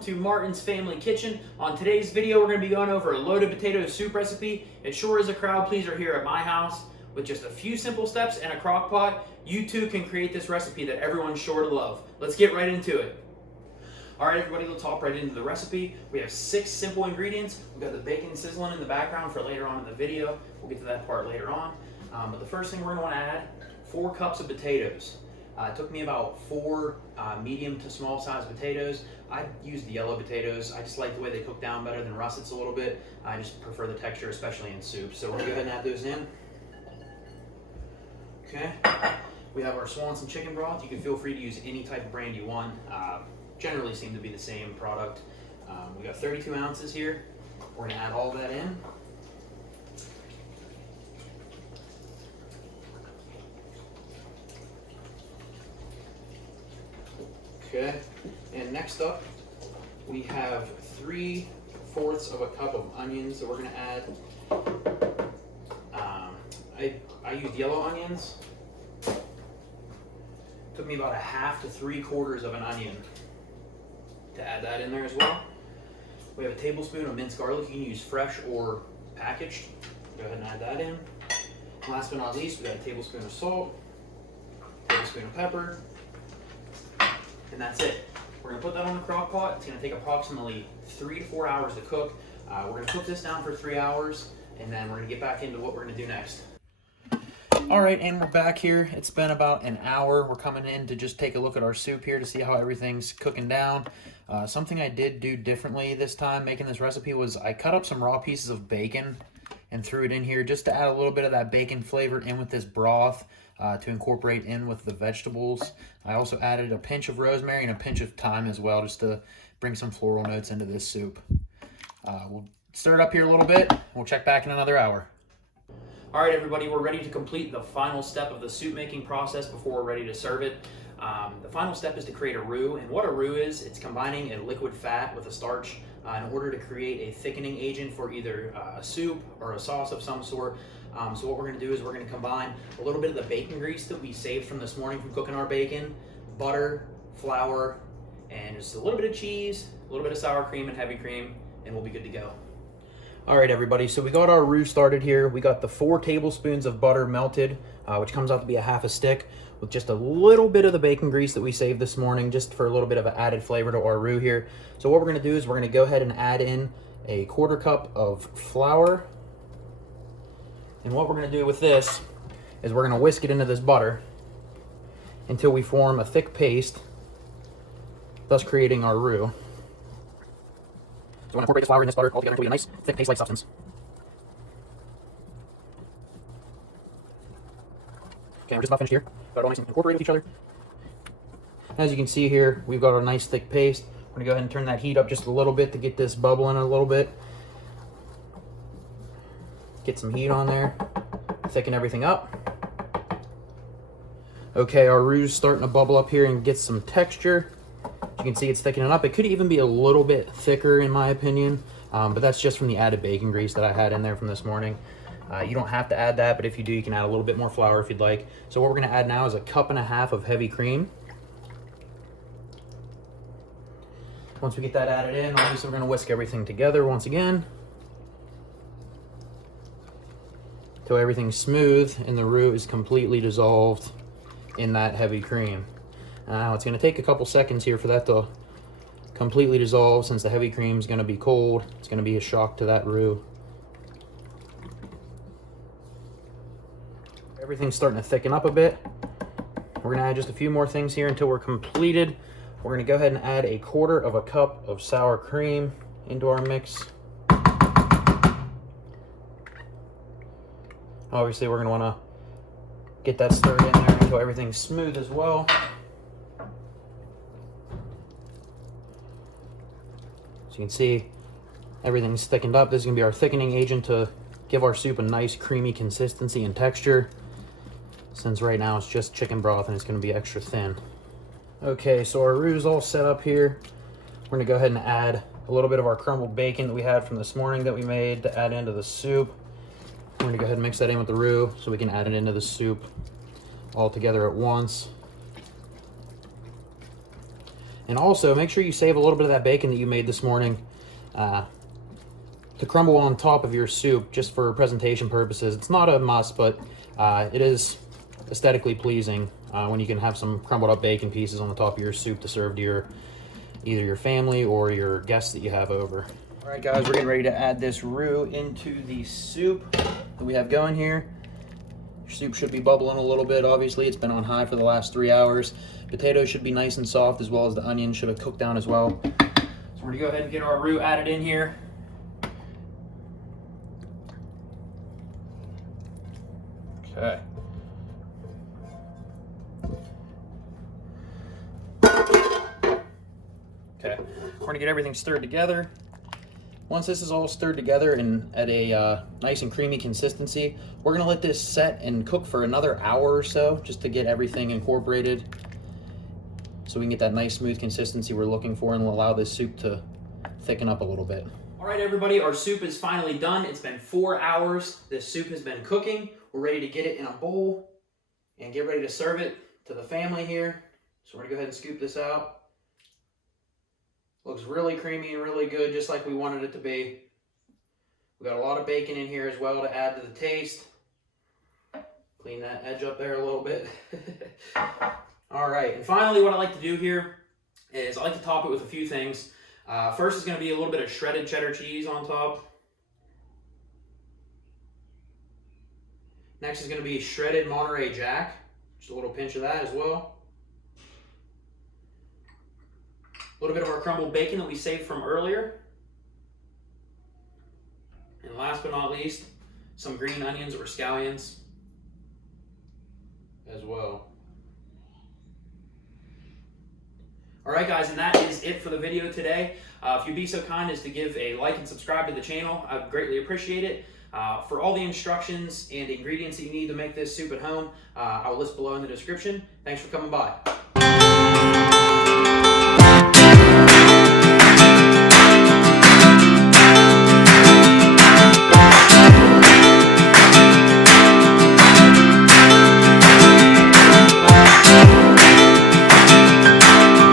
welcome to Martin's Family Kitchen. On today's video, we're going to be going over a loaded potato soup recipe. It sure is a crowd pleaser here at my house. With just a few simple steps and a crock pot, you too can create this recipe that everyone's sure to love. Let's get right into it. All right, everybody, let's hop right into the recipe. We have 6 simple ingredients. We've got the bacon sizzling in the background for later on in the video. We'll get to that part later on. But the first thing we're going to want to add, 4 cups of potatoes. It took me about 4 medium to small size potatoes. I used the yellow potatoes. I just like the way they cook down better than russets a little bit. I just prefer the texture, especially in soup. So we're going to go ahead and add those in. Okay. We have our Swanson chicken broth. You can feel free to use any type of brand you want. Generally seem to be the same product. We got 32 ounces here. We're going to add all that in. Okay, and next up, we have 3/4 of a cup of onions that we're going to add. I used yellow onions. Took me about 1/2 to 3/4 of an onion to add that in there as well. We have a tablespoon of minced garlic. You can use fresh or packaged. Go ahead and add that in. Last but not least, we got a tablespoon of salt, tablespoon of pepper, and that's it. We're going to put that on the crock pot. It's going to take approximately 3 to 4 hours to cook. We're going to cook this down for 3 hours, and then we're going to get back into what we're going to do next. All right, and we're back here. It's been about an hour. We're coming in to just take a look at our soup here to see how everything's cooking down. Something I did do differently this time making this recipe was I cut up some raw pieces of bacon and threw it in here just to add a little bit of that bacon flavor in with this broth. To incorporate in with the vegetables. I also added a pinch of rosemary and a pinch of thyme as well, just to bring some floral notes into this soup. We'll stir it up here a little bit. We'll check back in another hour. All right, everybody, we're ready to complete the final step of the soup making process before we're ready to serve it. The final step is to create a roux, and what a roux is, it's combining a liquid fat with a starch in order to create a thickening agent for either a soup or a sauce of some sort. So what we're going to do is we're going to combine a little bit of the bacon grease that we saved from this morning from cooking our bacon, butter, flour, and just a little bit of cheese, a little bit of sour cream and heavy cream, and we'll be good to go. All right, everybody, so we got our roux started here. We got the 4 tablespoons of butter melted, which comes out to be a 1/2 stick, with just a little bit of the bacon grease that we saved this morning, just for a little bit of an added flavor to our roux here. So what we're going to do is we're going to go ahead and add in a 1/4 cup of flour. And what we're going to do with this is we're going to whisk it into this butter until we form a thick paste, thus creating our roux. So we're going to incorporate this flour in this butter all together until we get a nice, thick paste-like substance. Okay, we're just about finished here. Got it all nice and incorporated with each other. As you can see here, we've got our nice thick paste. We're going to go ahead and turn that heat up just a little bit to get this bubbling a little bit. Get some heat on there, thicken everything up. Okay, our roux is starting to bubble up here and get some texture. You can see it's thickening up. It could even be a little bit thicker in my opinion, but that's just from the added bacon grease that I had in there from this morning. You don't have to add that, but if you do, you can add a little bit more flour if you'd like. So what we're going to add now is a 1.5 cups of heavy cream. Once we get that added in, obviously we're going to whisk everything together once again, till everything's smooth and the roux is completely dissolved in that heavy cream. Now it's going to take a couple seconds here for that to completely dissolve, since the heavy cream is going to be cold. It's going to be a shock to that roux. Everything's starting to thicken up a bit. We're going to add just a few more things here until we're completed. We're going to go ahead and add a 1/4 cup of sour cream into our mix. Obviously, we're going to want to get that stirred in there until everything's smooth as well. So you can see everything's thickened up. This is going to be our thickening agent to give our soup a nice creamy consistency and texture, since right now it's just chicken broth and it's going to be extra thin. Okay, so our roux is all set up here. We're going to go ahead and add a little bit of our crumbled bacon that we had from this morning that we made to add into the soup. We're going to go ahead and mix that in with the roux so we can add it into the soup all together at once. And also, make sure you save a little bit of that bacon that you made this morning to crumble on top of your soup, just for presentation purposes. It's not a must, but it is aesthetically pleasing when you can have some crumbled up bacon pieces on the top of your soup to serve to your either your family or your guests that you have over. All right, guys, we're getting ready to add this roux into the soup that we have going here. Your soup should be bubbling a little bit. Obviously, it's been on high for the last 3 hours. Potatoes should be nice and soft, as well as the onions should have cooked down as well. So we're gonna go ahead and get our roux added in here. Okay. Okay, we're gonna get everything stirred together. Once this is all stirred together and at a nice and creamy consistency, we're gonna let this set and cook for another hour or so, just to get everything incorporated, so we can get that nice smooth consistency we're looking for, and we'll allow this soup to thicken up a little bit. All right, everybody, our soup is finally done. It's been 4 hours. This soup has been cooking. We're ready to get it in a bowl and get ready to serve it to the family here. So we're gonna go ahead and scoop this out. Looks really creamy and really good, just like we wanted it to be. We got a lot of bacon in here as well to add to the taste. Clean that edge up there a little bit. All right, and finally what I like to do here is I like to top it with a few things. First is gonna be a little bit of shredded cheddar cheese on top. Next is gonna be shredded Monterey Jack. Just a little pinch of that as well. A little bit of our crumbled bacon that we saved from earlier. And last but not least, some green onions or scallions as well. All right, guys, and that is it for the video today. If you'd be so kind as to give a like and subscribe to the channel, I'd greatly appreciate it. For all the instructions and ingredients that you need to make this soup at home, I'll list below in the description. Thanks for coming by.